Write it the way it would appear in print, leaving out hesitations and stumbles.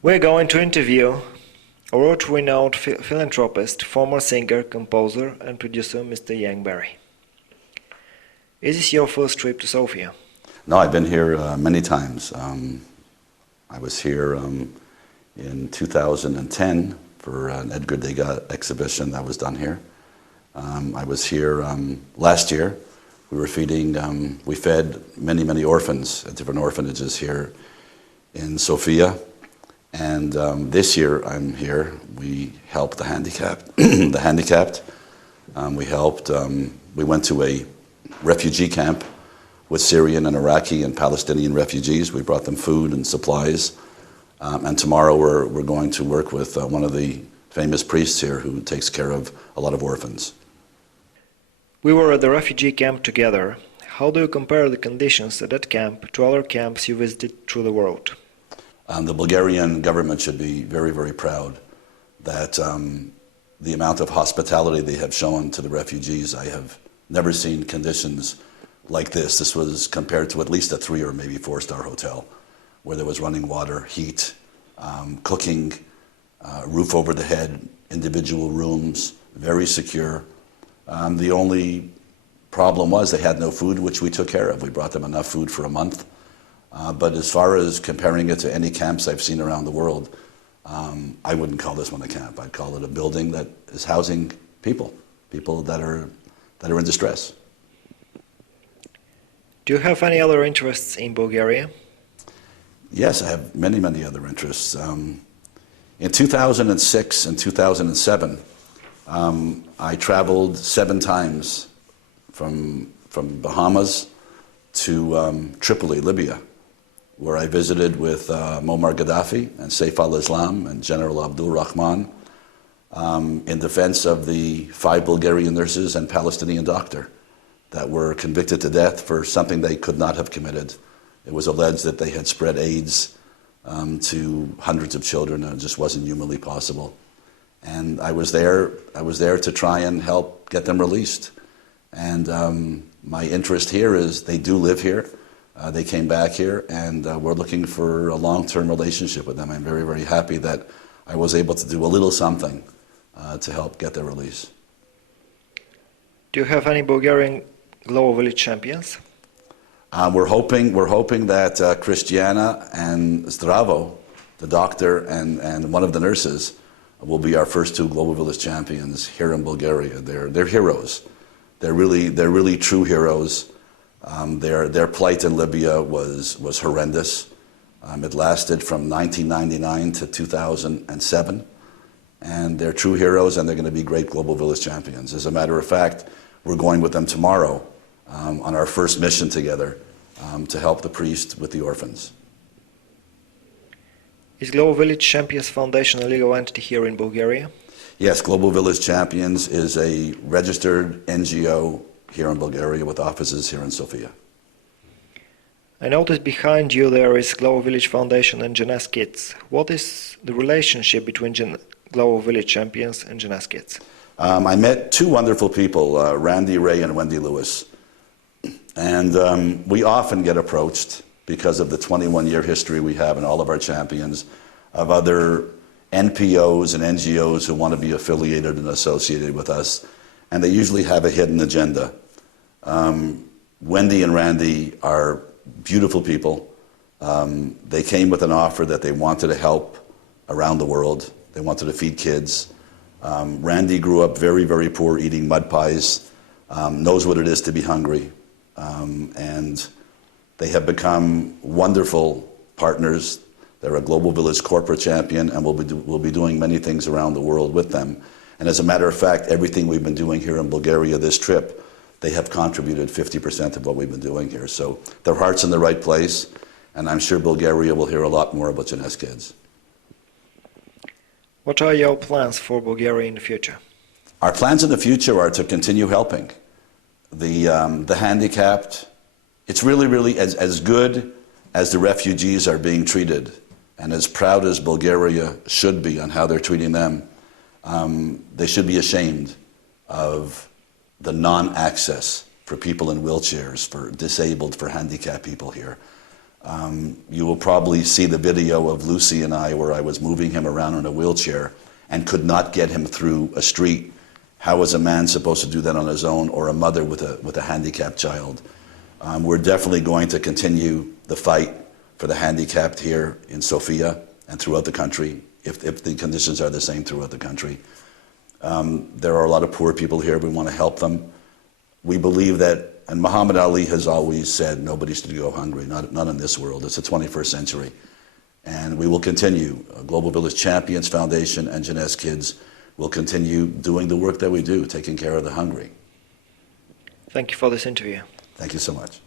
We're going to interview a world-renowned philanthropist, former singer, composer, and producer, Mr. Yank. Is this your first trip to Sofia? No, I've been here many times. I was here in 2010 for an Edgar Degas exhibition that was done here. I was here last year. We fed many orphans at different orphanages here in Sofia. And this year I'm here. We helped the handicapped. We went to a refugee camp with Syrian and Iraqi and Palestinian refugees. We brought them food and supplies. And tomorrow we're going to work with one of the famous priests here who takes care of a lot of orphans. We were at the refugee camp together. How do you compare the conditions at that camp to other camps you visited through the world? The Bulgarian government should be very proud that the amount of hospitality they have shown to the refugees. I have never seen conditions like this. This was compared to at least a 3 or maybe 4-star hotel where there was running water, heat, cooking, roof over the head, individual rooms, very secure. The only problem was they had no food, which we took care of. We brought them enough food for a month. But as far as comparing it to any camps I've seen around the world, I wouldn't call this one a camp. I'd call it a building that is housing people that are in distress. Do you have any other interests in Bulgaria? Yes, I have many other interests. In 2006 and 2007, I traveled 7 times from Bahamas to Tripoli, Libya, where I visited with Muammar Gaddafi and Saif al-Islam and General Abdul Rahman in defense of the 5 Bulgarian nurses and Palestinian doctor that were convicted to death for something they could not have committed. It was alleged that they had spread AIDS to hundreds of children, and it just wasn't humanly possible. And I was there to try and help get them released. And my interest here is they do live here. They came back here, and we're looking for a long-term relationship with them. I'm very happy that I was able to do a little something to help get their release. Do you have any Bulgarian Global Village champions? We're hoping that Christiana and Zdravo, the doctor and one of the nurses, will be our first 2 Global Village champions here in Bulgaria. They're heroes. They're really true heroes. Their plight in Libya was horrendous. It lasted from 1999 to 2007. And they're true heroes, and they're going to be great Global Village champions. As a matter of fact, we're going with them tomorrow on our first mission together to help the priest with the orphans. Is Global Village Champions Foundation a legal entity here in Bulgaria? Yes, Global Village Champions is a registered NGO here in Bulgaria with offices here in Sofia. I noticed behind you there is Global Village Foundation and Jeunesse Kids. What is the relationship between Global Village Champions and Jeunesse Kids? I met 2 wonderful people, Randy Ray and Wendy Lewis. And we often get approached because of the 21-year history we have in all of our champions of other NPOs and NGOs who want to be affiliated and associated with us. And they usually have a hidden agenda. Wendy and Randy are beautiful people. They came with an offer that they wanted to help around the world. They wanted to feed kids. Randy grew up very poor, eating mud pies, knows what it is to be hungry. And they have become wonderful partners. They're a Global Village corporate champion, and we'll be doing many things around the world with them. And as a matter of fact, everything we've been doing here in Bulgaria this trip, they have contributed 50% of what we've been doing here. So their heart's in the right place, and I'm sure Bulgaria will hear a lot more about Jeunesse Kids. What are your plans for Bulgaria in the future? Our plans in the future are to continue helping the handicapped. It's really as good as the refugees are being treated, and as proud as Bulgaria should be on how they're treating them. They should be ashamed of the non-access for people in wheelchairs, for disabled, for handicapped people here. You will probably see the video of Lucy and I where I was moving him around in a wheelchair and could not get him through a street. How is a man supposed to do that on his own, or a mother with a handicapped child? We're definitely going to continue the fight for the handicapped here in Sofia and throughout the country, if the conditions are the same throughout the country. There are a lot of poor people here. We want to help them. We believe that, and Muhammad Ali has always said, nobody should go hungry, not in this world. It's the 21st century. And we will continue. Global Village Champions Foundation and Jeunesse Kids will continue doing the work that we do, taking care of the hungry. Thank you for this interview. Thank you so much.